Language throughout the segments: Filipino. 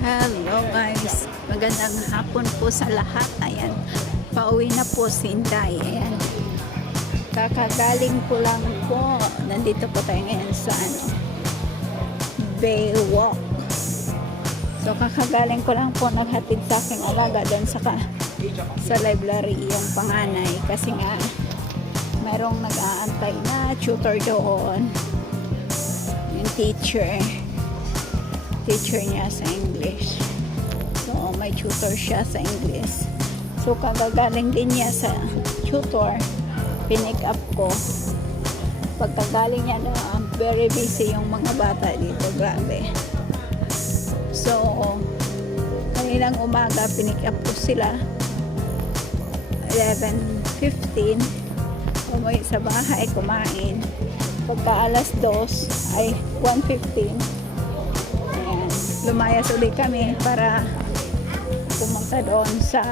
Hello guys, magandang hapon po sa lahat. Ayan, pauwi na po si Inday. Ayan, kakagaling ko lang po. Nandito po tayo ngayon sa Baywalk. So kakagaling ko lang po, naghatid sa aking alaga doon sa library yung panganay. Kasi nga, mayroong nag-aantay na tutor doon. Yung teacher niya sa English. So, may tutor siya sa English. So, kagagaling din niya sa tutor, pinick up ko. Pagkagaling niya na, very busy yung mga bata dito. Grabe. So, kaninang umaga, pinick up ko sila. 11:15. Umuwi sa bahay, kumain. Pagka alas 2 ay 1:15. Lumayas ulit kami para pumunta doon sa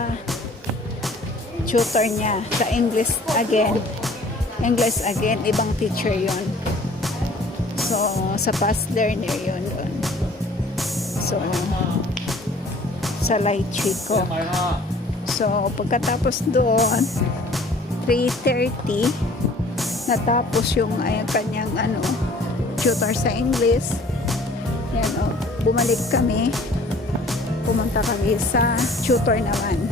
tutor niya sa English again, ibang teacher yon. So sa past learner yon doon. So sa light Chico. So pagkatapos doon 3:30 natapos yung kanyang tutor sa English. Yan o, bumalik kami, pumunta kami sa tutor naman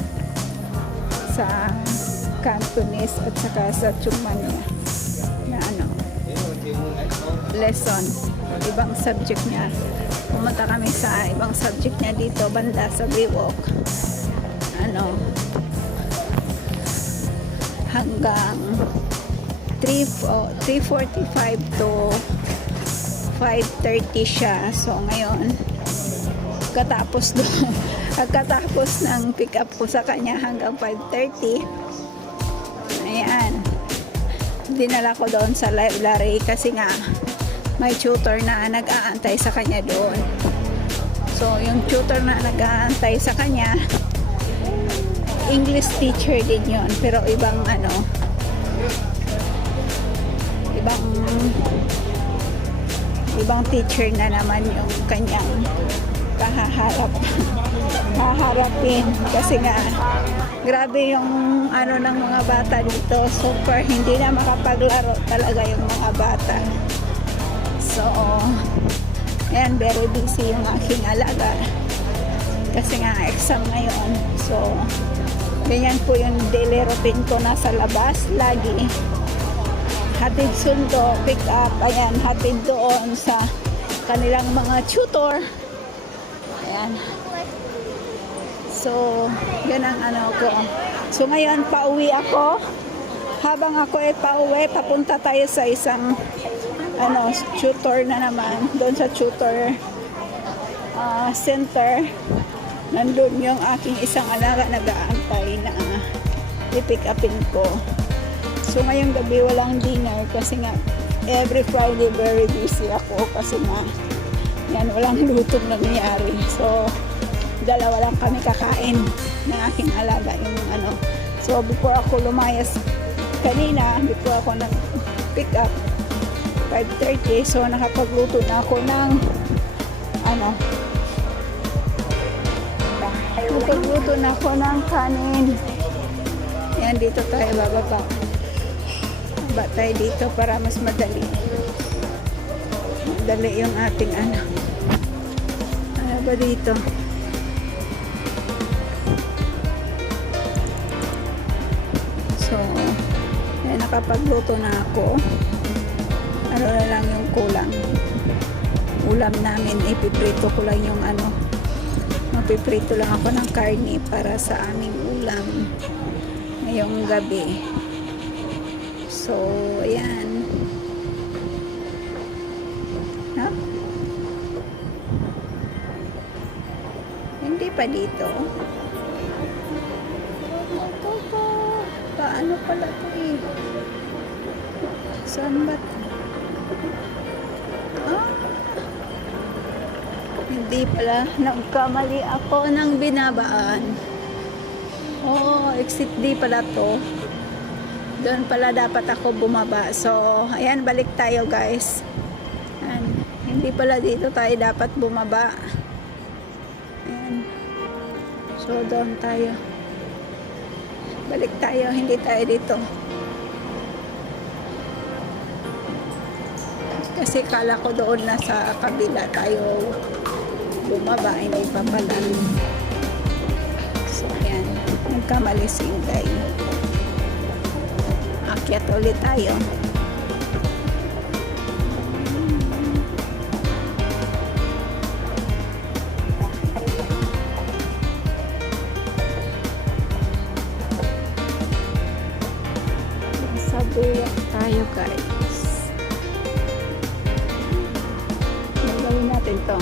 sa Cantonese at saka sa Chumania na lesson, ibang subject niya. Pumunta kami sa ibang subject niya dito banda sa Baywalk, hanggang 3:45 to 5:30 siya. So ngayon pagkatapos ng pick up ko sa kanya hanggang 5:30, ayan, dinala ko doon sa library kasi nga may tutor na nag-aantay sa kanya doon. So yung tutor na nag-aantay sa kanya, English teacher din yon, pero ibang teacher na naman yung kanyang haharapin kasi nga grabe yung ng mga bata dito, super hindi na makapaglaro talaga yung mga bata. So ayan, very busy yung aking alaga kasi nga exam ngayon. So ganyan po yung daily routine ko, nasa labas lagi, hatid sundo, pick up, ayan, hatid doon sa kanilang mga tutor. Ayan. So, yan ang ko. So, ngayon, pauwi ako. Habang ako ay pauwi, papunta tayo sa isang tutor na naman. Doon sa tutor center. Nandun yung aking isang alaga nag-aantay na i-pick upin ko. So ngayong gabi walang dinner kasi nga every Friday very busy ako kasi nga yan, walang lutong nangyayari. So dalawa lang kami kakain ng aking alaga yung So before ako lumayas kanina, before ako nag-pick up 5:30, so nakapagluto na ako ng kanin. Yan, dito tayo bababa. Tayo dito para mas madali yung ating ano ba dito. So yan, nakapagluto na ako. Na lang yung kulang. Ulam namin, ipiprito ko lang yung mapiprito lang ako ng karne para sa aming ulam ngayong gabi. So, ayan. Ha? Hindi pa dito. Paano pala ito eh? Saan ba? Hindi pala. Nagkamali ako ng binabaan. Exit D pala to. Doon pala dapat ako bumaba. So, ayan, balik tayo guys. Ayan. Hindi pala dito tayo dapat bumaba. Ayan. So, doon tayo. Balik tayo, hindi tayo dito. Kasi kala ko doon na sa kabila tayo bumaba, hindi pa pala. So, ayan. Nagkamali si Inday. Akyat ulit tayo. Sabi tayo guys. Gagawin natin to.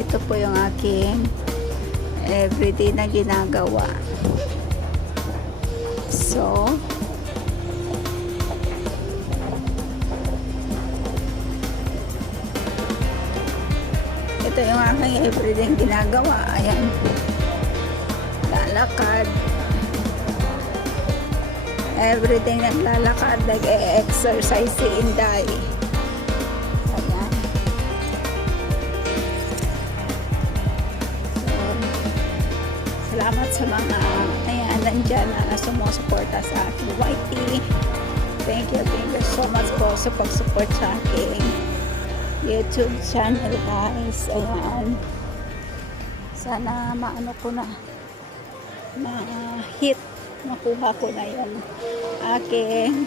Ito po yung aking everyday na ginagawa. So, ito yung aking everyday ginagawa. Ayan. Lalakad. Everything naglalakad, nag-exercise si Inday. Ayan. So, salamat sa mga nandyan na sumusuporta sa aking YT. Thank you so much po sa pag-support sa aking YouTube channel guys. Ayan. Sana maano ko na ma-hit, makuha ko na yung aking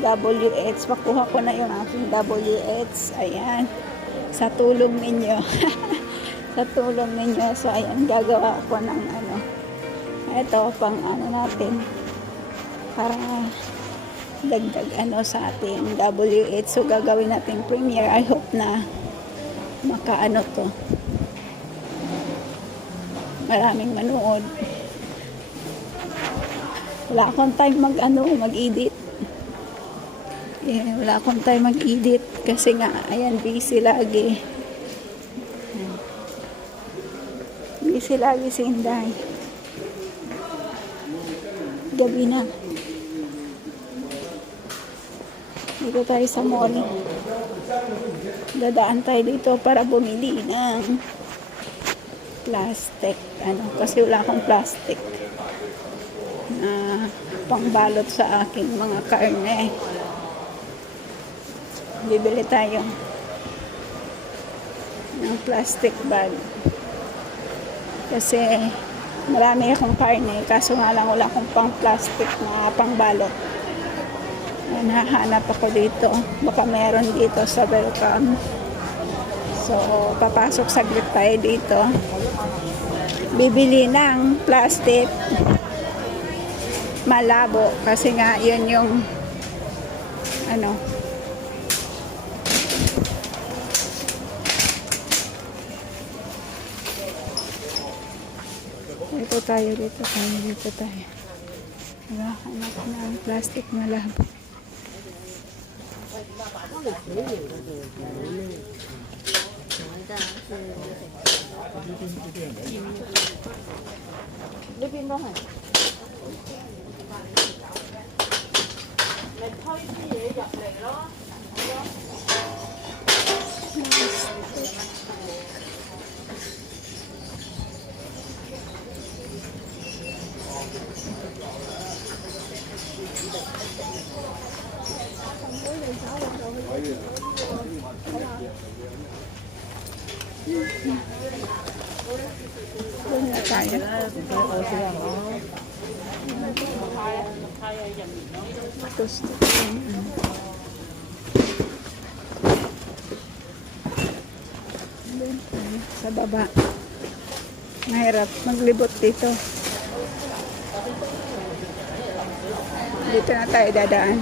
WH, makuha ko na yung aking WH. Ayan, sa tulong ninyo. Sa tulong ninyo. So ayan, gagawa ko ng ito pang natin para dagdag sa ating WH. So gagawin natin premiere. I hope na makaano to, maraming manood. Wala akong time mag-edit. Wala akong time mag-edit kasi nga ayan, busy lagi si Inday. Gabi na. Dito tayo sa mall. Dadaan tayo dito para bumili ng plastic. Kasi wala akong plastic na pangbalot sa aking mga karne. Bibili tayo ng plastic bag. Kasi marami akong karne, kaso nga lang wala akong pang plastic na pangbalot. Nahanap ako dito. Baka meron dito sa welcome. So, papasok saglit tayo dito. Bibili ng plastic malabo. Kasi nga, yun yung dito tayo. Hanap ng plastic malabo. Doon na tayo. Gusto ko yung doon tayo sa baba. Mahirap maglibot dito. Dito na tayo dadaan.